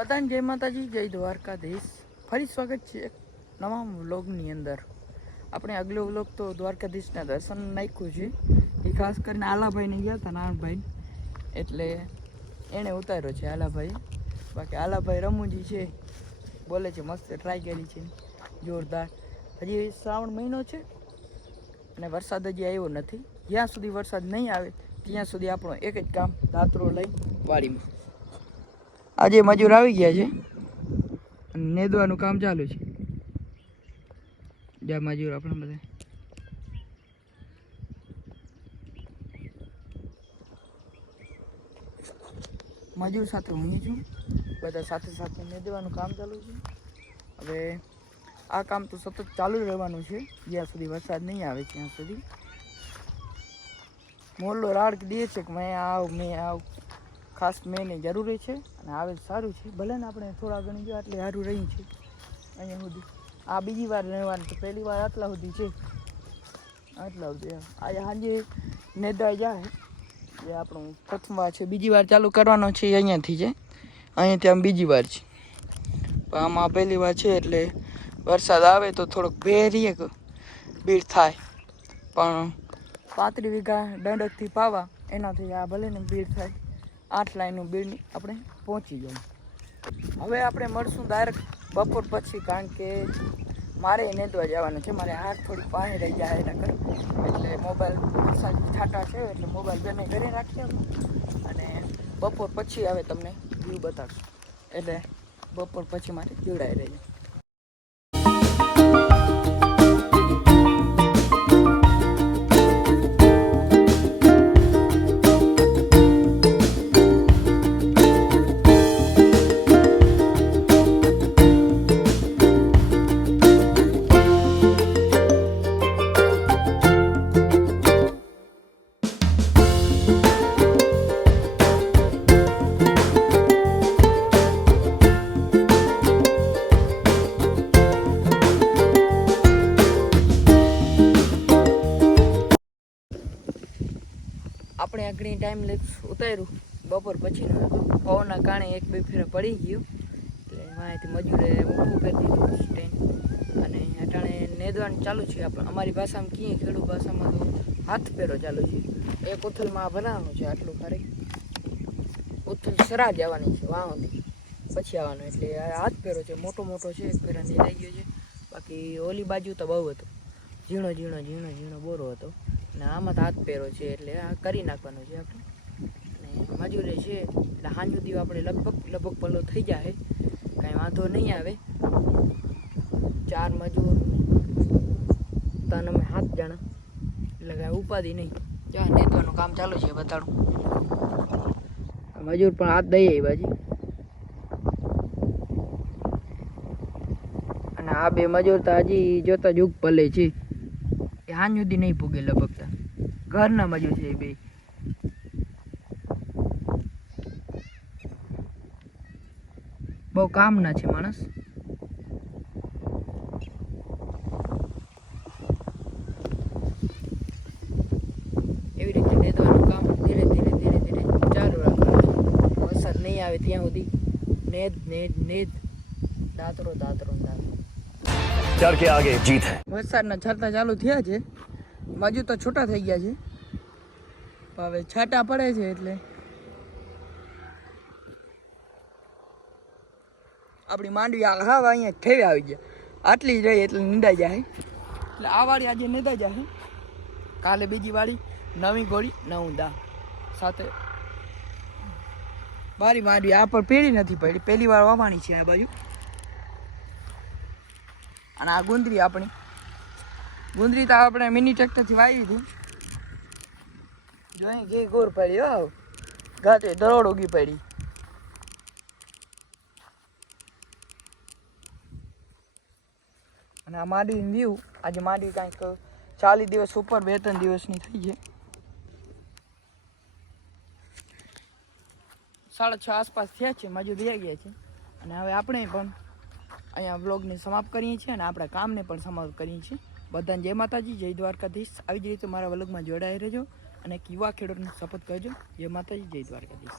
બધાને જય માતાજી, જય દ્વારકાધીશ. ફરી સ્વાગત છે એક નવા વ્લોગની અંદર. આપણે આગલો વ્લોગ તો દ્વારકાધીશના દર્શન નાખ્યું છે. એ ખાસ કરીને આલાભાઈને ગયા હતા નારાયણભાઈ એટલે એણે ઉતાર્યો છે આલાભાઈ. બાકી આલાભાઈ રમૂજી છે. બોલે છે, મસ્ત ટ્રાય કરી છે. જોરદાર. હજી શ્રાવણ મહિનો છે અને વરસાદ હજી આવ્યો નથી. જ્યાં સુધી વરસાદ નહીં આવે, ત્યાં સુધી આપણો એક જ કામ, દાતરો લઈ વાડીમાં. આજે મજૂર આવી ગયા છે. નેદવાનું કામ ચાલુ છે. જ્યાં મજૂર આપણે બધા. મજૂર સાથે હું છું. બધા સાથે સાથે નેદવાનું કામ ચાલુ છે. હવે આ કામ તો સતત ચાલુ જ રહેવાનું છે. જ્યાં સુધી વરસાદ નહીં આવે ત્યાં સુધી. મોરલો રાડ દે છે કે મેં આવ મેં આવ. ખાસ મેંની જરૂરી છે અને આવે સારું છે. ભલે ને આપણે થોડા ઘણી જો આટલી સારું રહ્યું છે. અહીંયા સુધી. આ બીજી વાર રહેવાનું છે. પહેલી વાર આટલા સુધી છે. આટલા સુધી. આજે સાંજે નેદા જાય. જે આપણું પ્રથમ વાર છે. બીજી વાર ચાલુ કરવાનો છે એ અહીંયાથી છે. અહીંયાથી આમ બીજી વાર છે. આમાં પહેલી વાર છે એટલે વરસાદ આવે તો થોડોક ભેરીએ ભીડ થાય. પણ પાંત્રીસ વીઘા દંડકથી પાવા એનાથી આ ભલે ને ભીડ થાય. આઠ લાઈનનું બિલ આપણે પહોંચી ગયું. હવે આપણે મળશું ડાયરેક્ટ બપોર પછી, કારણ કે મારે નેદવા જવાનું છે. મારે હાથ થોડી પાણી રહી જાય એના કર એટલે મોબાઈલ વરસાદ છાંટા છે, એટલે મોબાઈલ બંને ઘરે રાખીએ અને બપોર પછી હવે તમને વ્યૂ બતાવશું. એટલે બપોર પછી મારે જોડાઈ રહેજો. આપણે આગળ ટાઈમ લેપ્સ ઉતાર્યું. બપોર પછી હતો. પવનના કારણે એક બે ફેરા પડી ગયું. એટલે વાંથી મજૂરે ઊભું કરી દીધું સ્ટેન્ડ અને અટાણે નેદવાનું ચાલુ છે. આપણે અમારી ભાષામાં કહીએ ખેડૂત ભાષામાં તો હાથ પેરો ચાલુ છે એક ઉથલમાં ભરાવાનું છે આટલું ખાલી ઉથલ સરા જવાની છે વાંથી પછી આવવાનું, એટલે હાથ પેરો છે, મોટો મોટો છે, એક ફેરા નીલાઈ ગયો છે. બાકી ઓલી બાજુ તો બહુ હતો. ઝીણો ઝીણો ઝીણો ઝીણો બોરો હતો. અને આમાં તો હાથ પેરો છે, એટલે આ કરી નાખવાનું છે આપણે. અને મજૂરે છે, એટલે હાંજુ સુધી આપણે લગભગ લગભગ પલ્લો થઈ જાય કાંઈ વાંધો નહીં આવે. ચાર મજૂર, તન અમે સાત જણા. એટલે કાંઈ ઉપાધિ નહીં. જ્યાં નેતવાનું કામ ચાલુ છે બતાડું. મજૂર પણ હાથ દઈએ એ બાજી અને આ બે મજૂર તો હજી જોતા જ ભલે પલે છે. એ હાંજ સુધી નહીં પૂગે લગભગ. ઘરના મજૂર છે એ બે. બહુ કામના છે માણસ એવી રીતે નેદવાનું કામ ધીરે ધીરે ધીરે ધીરે ચાલુ રાખવાનું વરસાદ નહીં આવે ત્યાં સુધી. નેદ નેદ નેદ. દાતરો દાતરો દાતરો. ચાર કે આગે જીત હે. વરસાદના છાંટા ચાલુ થયા છે. બાજુ તો છૂટા થઈ ગયા છે. હવે છાંટા પડે છે એટલે. આપણી માંડવી હા અહીંયા ઠેવે આવી ગયા. આટલી જ રહી એટલે નિંદાઈ જાય. એટલે આ વાળી આજે નિંદાઈ જાય. કાલે બીજી વાળી નવી ગોળી નવું દા સાથે બારી માંડવી. આ પર પેઢી નથી પડી. પહેલી વાર વાવવાની છે આ બાજુ. અને આ ગુંદરી આપણી. ગુંદરી તો આપણે મિની ટ્રેક્ટરથી વાવી હતી. જોઈ ઘી ગોર પડી, હો. ગાતે દરોડ ઉગી પડી. અને આ માંડવી વ્યૂ આજે માંડવી કાંઈક ચાલીસ દિવસ ઉપર, બે ત્રણ દિવસની થઈ છે. સાડા છ આસપાસ થયા છે, મજૂર રહી ગયા છે. અને હવે આપણે પણ અહીંયા વ્લોગને સમાપ્ત કરીએ છીએ અને આપણા કામને પણ સમાપ્ત કરીએ છીએ. બધાને જય માતાજી, જય દ્વારકાધીશ. આવી જ રીતે મારા વ્લોગમાં જોડાઈ રહેજો અને યુવા ખેડૂતને સપોર્ટ કરજો. જય માતાજી, જય દ્વારકાધીશ.